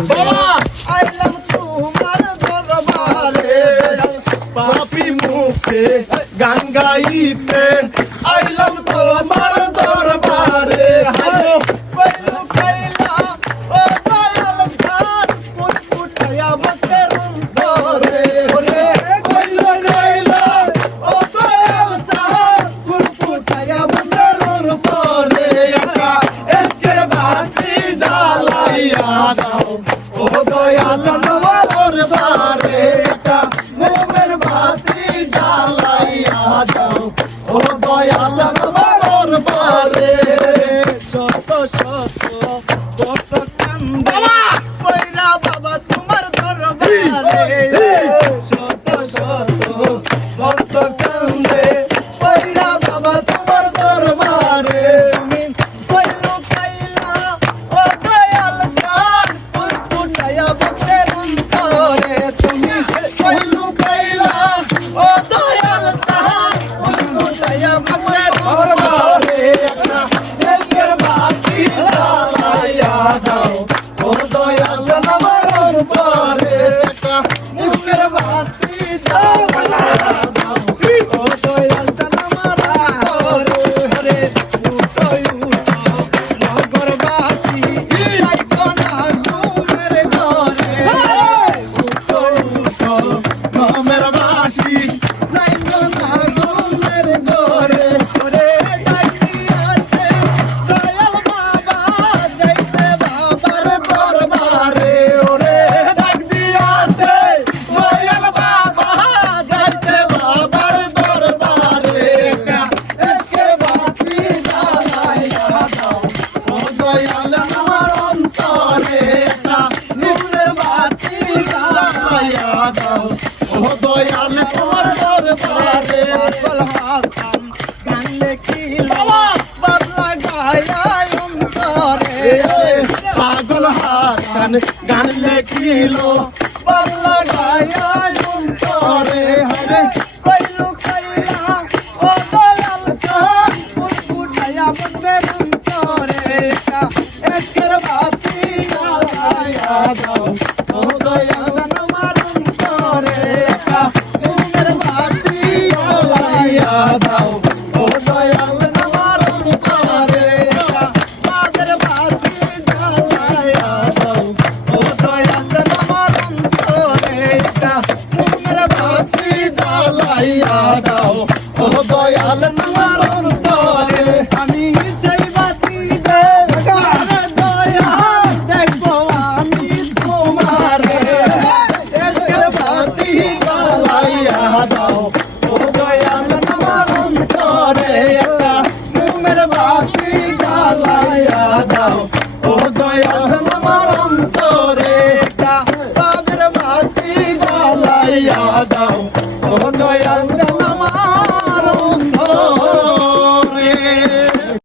বাবা আইলাম তোমার দরবারে পাপি মুখে গান গাইতে আইলাম তোমার দরবারে হায় কইলো কইলা ও দয়াল খান ফুটফুটায়া বকের অন্তরে ওরে কইলো কইলা ও দয়াল খান ফুটফুটায়া বকের অন্তরে একা এসকে বাতি জ্বালাইয়া দাও ও দয়াল তোমার দরবারে একা মোমের বাতি জ্বালাইয়া দাও ও দয়াল তোমার দরবারে শত শত কত কান্দে কইরা বাবা তোমার দরবারে শত শত কত কান্দে কইরা বাবা তোমার দরবারে তুমি কইলো কইলা ও দয়াল খান ফুটফুটায়া বকের অন্তরে তুমি কইলো কইলা ও দয়াল খান ফুটফুটায়া বকের দরবারে একের বাতি জ্বালাইয়া দাও ও দয়াল আমার দরবারে একের বাতি জ্বালাইয়া দাও ও দয়াল আমার দরবারে উঠো উঠো নগরবাসী যাইতো না ঘুমের ঘরে উঠো উঠো নগরবাসী যাইতো না ঘুমের ঘরে ওরে যাইতে আছে দয়াল বাবা যাইতে বাবার দরবারে ওরে ডাক দিয়াছে দয়াল বাবা যাইতে বাবার দরবারে এসকে বাতি জ্বালাইয়া দাও ও দয়াল আমার অন্তরে নূরের বাতি জ্বালাইয়া দাও ও দয়াল তোমার দরবারে পাগল হাসান গান লেখিলো বাবলা গায়া অন্তরে পাগল হাসান গান লেখিলো বাবলা গায়া অন্তরে হরে কইলো কইলা ও দয়াল খান ফুটফুটায়া বকের অন্তরে একের বাতি জ্বালাইয়া দাও ও দয়াল আমার অন্তরে একের বাতি জ্বালাইয়া দাও ও দয়াল আমার অন্তরে বাদের বাতি জ্বালাইয়া দাও ও দয়াল আমার অন্তরে একের বাতি জ্বালাইয়া দাও ও দয়াল আমার অন্তরে আমি সেই বাতি দয়া দেখবো আমি তোমারে একের বাতি জ্বালাইয়া দাও ও দয়াল আমার অন্তরে মোমের বাতি জ্বালাইয়া দাও ও দয়াল আমার অন্তরে বাবের বাতি জ্বালাইয়া দাও ও দয়াল